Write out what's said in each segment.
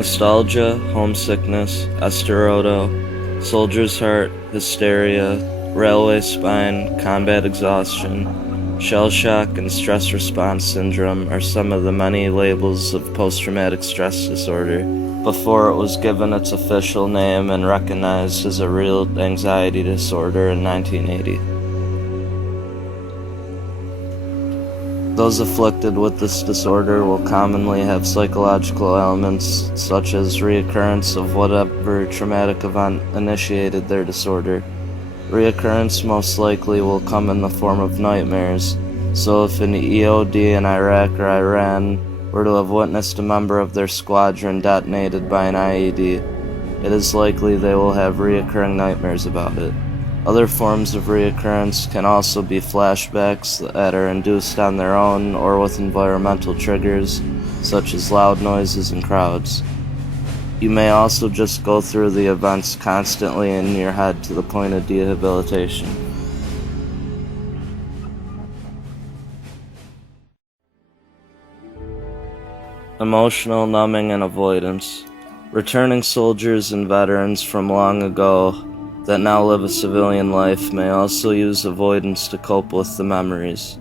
nostalgia, homesickness, Esterodo, soldier's heart, hysteria, railway spine, combat exhaustion, shell shock, and stress response syndrome are some of the many labels of post-traumatic stress disorder before it was given its official name and recognized as a real anxiety disorder in 1980. Those afflicted with this disorder will commonly have psychological elements such as reoccurrence of whatever traumatic event initiated their disorder. Reoccurrence most likely will come in the form of nightmares, so if an EOD in Iraq or Iran were to have witnessed a member of their squadron detonated by an IED, it is likely they will have reoccurring nightmares about it. Other forms of reoccurrence can also be flashbacks that are induced on their own or with environmental triggers, such as loud noises and crowds. You may also just go through the events constantly in your head to the point of rehabilitation. Emotional numbing and avoidance. Returning soldiers and veterans from long ago that now live a civilian life may also use avoidance to cope with the memories.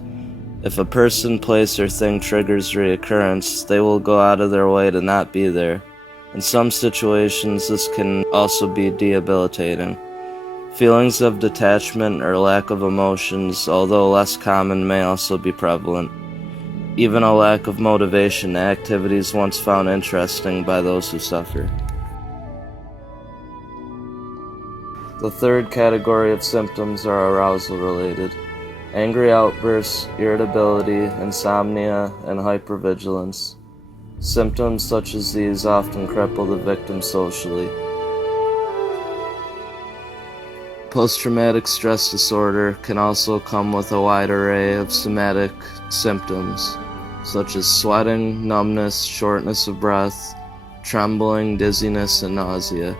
If a person, place, or thing triggers reoccurrence, they will go out of their way to not be there. In some situations, this can also be debilitating. Feelings of detachment or lack of emotions, although less common, may also be prevalent. Even a lack of motivation to activities once found interesting by those who suffer. The third category of symptoms are arousal-related. Angry outbursts, irritability, insomnia, and hypervigilance. Symptoms such as these often cripple the victim socially. Post-traumatic stress disorder can also come with a wide array of somatic symptoms, such as sweating, numbness, shortness of breath, trembling, dizziness, and nausea.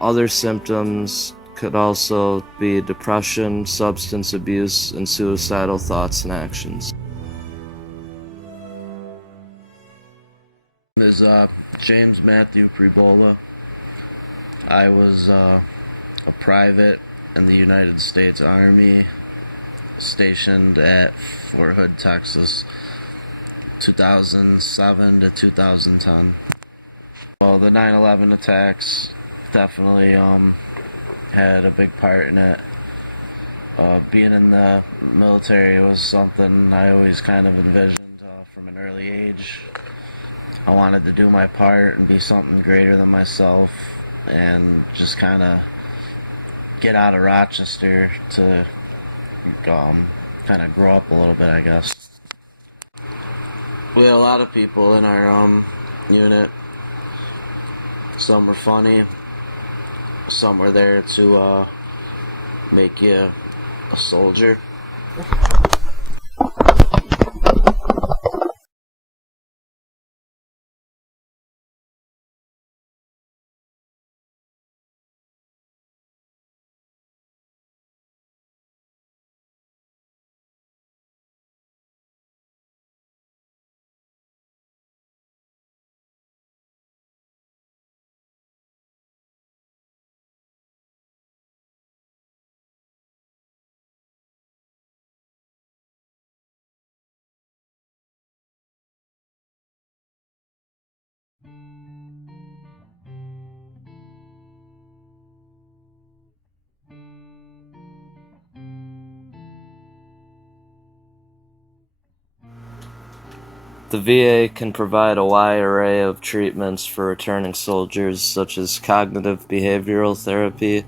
Other symptoms could also be depression, substance abuse, and suicidal thoughts and actions. Is James Matthew Prebola. I was a private in the United States Army stationed at Fort Hood, Texas, 2007 to 2010. Well, the 9/11 attacks definitely had a big part in it. Being in the military was something I always kind of envisioned from an early age. I wanted to do my part and be something greater than myself and just kind of get out of Rochester to kind of grow up a little bit, I guess. We had a lot of people in our unit. Some were funny, some were there to make you a soldier. The VA can provide a wide array of treatments for returning soldiers, such as cognitive behavioral therapy,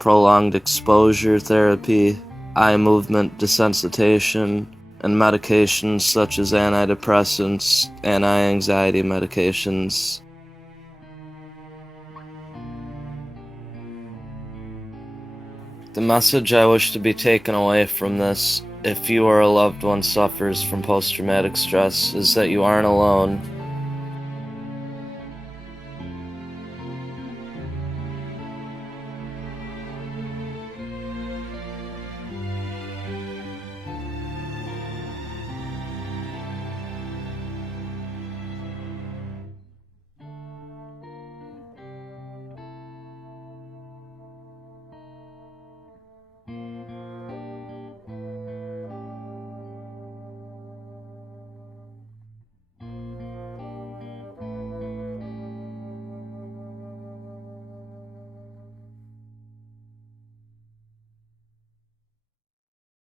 prolonged exposure therapy, eye movement desensitization, and medications such as antidepressants, anti-anxiety medications. The message I wish to be taken away from this, if you or a loved one suffers from post-traumatic stress, is that you aren't alone,